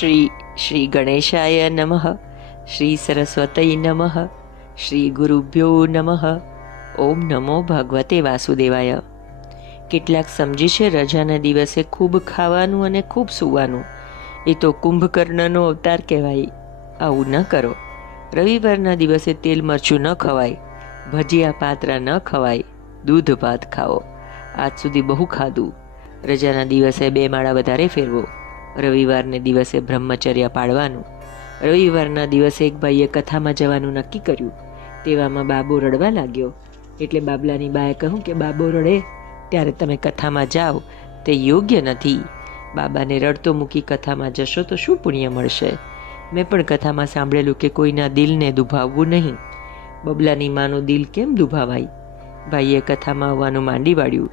શ્રી શ્રી ગણેશાય નમઃ શ્રી સરસ્વતય નમઃ શ્રી ગુરુભ્યો નમઃ ઓમ નમો ભગવતે વાસુદેવાય કેટલાક સમજે છે, રજાના દિવસે ખૂબ ખાવાનું અને ખૂબ સૂવાનું. એ તો કુંભકર્ણનો અવતાર કહેવાય. આવું ન કરો. રવિવારના દિવસે તેલ મરચું ન ખવાય. ભજીયા પાત્રા ન ખવાય. દૂધ ભાત ખાઓ. આજ સુધી બહુ ખાધું. રજાના દિવસે બે માળા વધારે ફેરવો. રવિવારને દિવસે બ્રહ્મચર્ય પાળવાનું રવિવારના દિવસે એક ભાઈએ કથામાં જવાનું નક્કી કર્યું. તેવામાં બાબો રડવા લાગ્યો. એટલે બાબલાની બાએ કહ્યું કે, બાબો રડે, ત્યારે તમે કથામાં જાઓ. તે યોગ્ય નથી. બાબાને રડતો મૂકી કથામાં જશો તો શું પુણ્ય મળશે? મેં પણ કથામાં સાંભળેલું કે કોઈના દિલને દુભાવવું નહીં. બબલાની માનું દિલ કેમ દુભાવાય? ભાઈએ કથામાં આવવાનું માંડી વાળ્યું.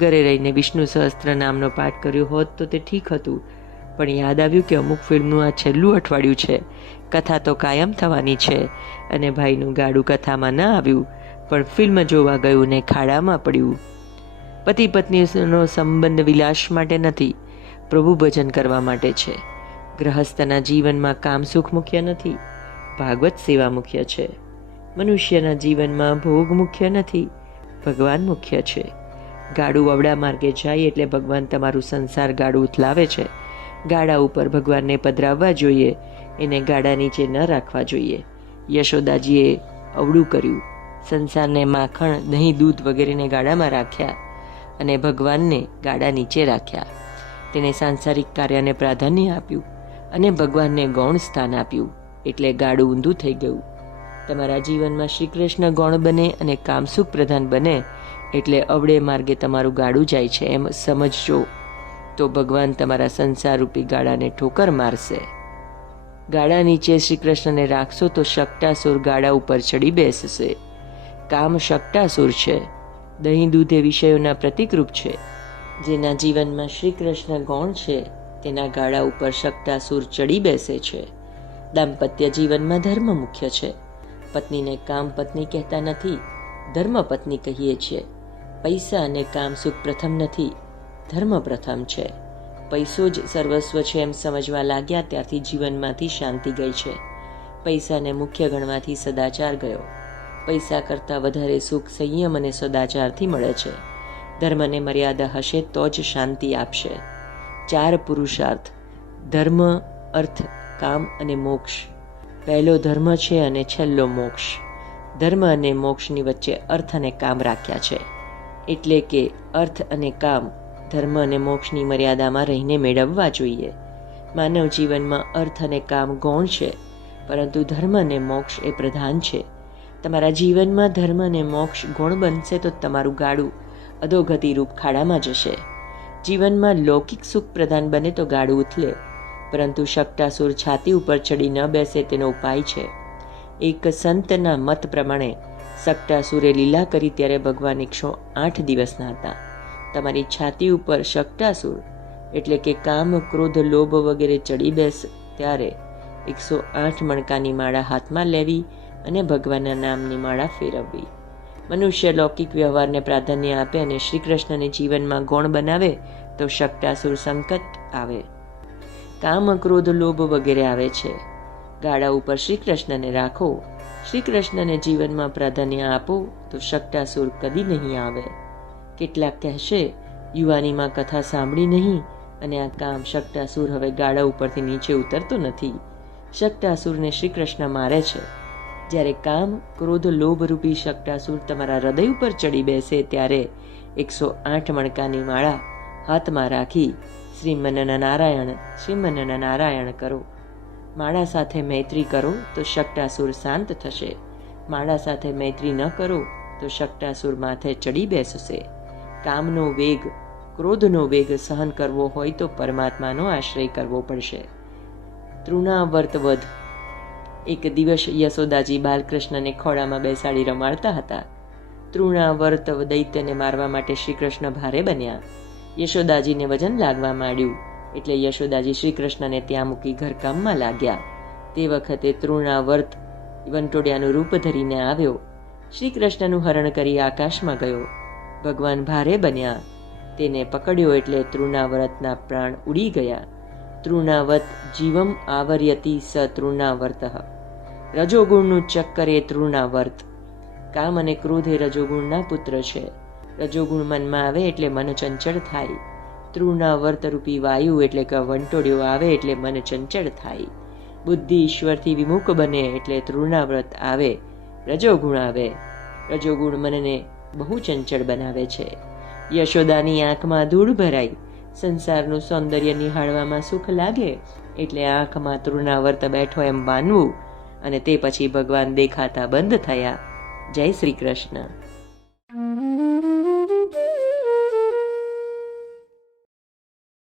ઘરે રહીને વિષ્ણુ સહસ્ત્ર નામનો પાઠ કર્યો હોત તો તે ઠીક હતું. પણ યાદ આવ્યું કે અમુક ફિલ્મનું આ છેલ્લું અઠવાડિયું છે. કથા તો કાયમ થવાની છે અને ભાઈનું ગાડું કથામાં ન આવ્યું, પણ ફિલ્મ જોવા ગયું ને ખાડામાં પડ્યું. પતિ પત્નીનો સંબંધ વિલાસ માટે નથી, પ્રભુ ભજન કરવા માટે છે. ગ્રહસ્થના જીવનમાં કામ સુખ મુખ્ય નથી, ભાગવત સેવા મુખ્ય છે. મનુષ્યના જીવનમાં ભોગ મુખ્ય નથી, ભગવાન મુખ્ય છે. ગાડું અવડા માર્ગે જાય એટલે ભગવાન તમારું સંસાર ગાડું ઉથલાવે છે. ગાડા ઉપર ભગવાનને પધરાવવા જોઈએ, એને ગાડા નીચે ન રાખવા જોઈએ. યશોદાજીએ અવળું કર્યું. સંસારને માખણ, દહીં, દૂધ વગેરેને ગાડામાં રાખ્યા અને ભગવાનને ગાડા નીચે રાખ્યા. તેણે સાંસારિક કાર્યને પ્રાધાન્ય આપ્યું અને ભગવાનને ગૌણ સ્થાન આપ્યું એટલે ગાડું ઊંધું થઈ ગયું. તમારા જીવનમાં શ્રી કૃષ્ણ ગૌણ બને અને કામસુખ પ્રધાન બને એટલે અવળે માર્ગે તમારું ગાડું જાય છે એમ સમજજો. તો ભગવાન તમારા સંસારરૂપી ગાડાને ઠોકર મારશે. ગાડા નીચે શ્રી કૃષ્ણને રાખશો તો શક્ટાસુર ગાડા ઉપર ચડી બેસશે. કામ શક્ટાસુર છે. દહીં દૂધ એ વિષયોના પ્રતિકરૂપ છે. જેના જીવનમાં શ્રી કૃષ્ણ ગૌણ છે, તેના ગાડા ઉપર શકટાસુર ચડી બેસે છે. દાંપત્ય જીવનમાં ધર્મ મુખ્ય છે. પત્નીને કામ પત્ની કહેતા નથી, ધર્મ પત્ની કહીએ છીએ. પૈસા અને કામ સુખ પ્રથમ નથી. ધર્મ પ્રથમ છે. પૈસો જ સર્વસ્વ છે એમ સમજવા લાગ્યા ત્યારથી જીવનમાંથી શાંતિ ગઈ છે. પૈસાને મુખ્ય ગણવાથી સદાચાર ગયો. પૈસા કરતાં વધારે સુખ સંયમ અને સદાચારથી મળે છે. ધર્મને મર્યાદા હશે તો જ શાંતિ આપશે. ચાર પુરુષાર્થ. ધર્મ, અર્થ, કામ અને મોક્ષ. પહેલો ધર્મ છે અને છેલ્લો મોક્ષ. ધર્મ અને મોક્ષની વચ્ચે અર્થ અને કામ રાખ્યા છે. એટલે કે અર્થ અને કામ ધર્મ અને મોક્ષની મર્યાદામાં રહીને મેળવવા જોઈએ. માનવ જીવનમાં અર્થ અને કામ ગૌણ છે, પરંતુ ધર્મ અને મોક્ષ એ પ્રધાન છે. તમારા જીવનમાં ધર્મ અને મોક્ષ ગુણ બનશે તો તમારું ગાડું અધોગતિ રૂપ ખાડામાં જશે. જીવનમાં લૌકિક સુખ પ્રધાન બને તો ગાડું ઉથલે, પરંતુ શકટાસુર છાતી ઉપર ચડી ન બેસે તેનો ઉપાય છે. એક સંતના મત પ્રમાણે શકટાસુરે લીલા કરી ત્યારે ભગવાન એકસો આઠ દિવસના હતા. તમારી છાતી ઉપર શક્ટાસુર એટલે કે કામ, ક્રોધ, લોભ વગેરે ચડી બેસ, ત્યારે એકસો આઠ મણકાની માળા હાથમાં લેવી અને ભગવાનના નામની માળા ફેરવવી. મનુષ્ય લૌકિક વ્યવહારને પ્રાધાન્ય આપે અને શ્રી કૃષ્ણને જીવનમાં ગૌણ બનાવે, તો શકટાસુર સંકટ આવે. કામ, ક્રોધ, લોભ વગેરે આવે છે. ગાડા ઉપર શ્રી કૃષ્ણને રાખો. શ્રી કૃષ્ણને જીવનમાં પ્રાધાન્ય આપો, તો શકટાસુર કદી નહીં આવે. કેટલાક કહેશે, યુવાનીમાં કથા સાંભળી નહીં અને આ કામ શકટાસુર હવે ગાડા ઉપરથી નીચે ઉતરતો નથી. શક્તાસુરને શ્રી કૃષ્ણ મારે છે. જ્યારે કામ, ક્રોધ લોભરૂપી રૂપી તમારા હૃદય ઉપર ચડી બેસે ત્યારે એકસો આઠ મણકાની માળા હાથમાં રાખી શ્રીમનન નારાયણ શ્રીમનન નારાયણ કરો. માળા સાથે મૈત્રી કરો તો શકટાસુર શાંત થશે. માળા સાથે મૈત્રી ન કરો તો શકટાસુર માથે ચડી બેસશે. કામનો વેગ, ક્રોધનો વેગ સહન કરવો હોય તો પરમાત્માનો આશ્રય કરવો પડશે. તૃણાવર્તવધ એક દિવસ યશોદાજી બાલકૃષ્ણને ખોળામાં બેસાડી રમાડતા હતા. તૃણાવર્ત દૈત્યને મારવા માટે શ્રીકૃષ્ણ ભારે બન્યા. યશોદાજીને વજન લાગવા માંડ્યું, એટલે યશોદાજી શ્રીકૃષ્ણને ત્યાં મૂકી ઘરકામમાં લાગ્યા. તે વખતે તૃણાવર્ત વંટોડિયાનું રૂપ ધરીને આવ્યો. શ્રીકૃષ્ણનું હરણ કરી આકાશમાં ગયો. ભગવાન ભારે બન્યા. તેને પકડ્યો એટલે તૃણાવ્રતના પ્રાણ ઉડી ગયા. તૃણાવત જીવમ આવર્યતી સ તૃણાવર્ત. રજોગુણનું ચક્કર એ તૃણાવર્ત. કામ અને ક્રોધ એ રજોગુણના પુત્ર છે. રજોગુણ મનમાં આવે એટલે મન ચંચળ થાય. તૃણાવર્ત રૂપી વાયુ એટલે કે વંટોડિયો આવે એટલે મન ચંચળ થાય. બુદ્ધિ ઈશ્વરથી વિમુખ બને એટલે તૃણાવ્રત આવે. રજોગુણ આવે. રજોગુણ મનને બહુ ચંચળ બનાવે છે. યશોદાની આંખમાં ધૂળ ભરાઈ. સંસારનું સૌંદર્ય નિહાળવામાં સુખ લાગે એટલે આંખમાં તૃણાવર્ત બેઠો એમ માનવું અને તે પછી ભગવાન દેખાતા બંધ થયા. જય શ્રી કૃષ્ણ.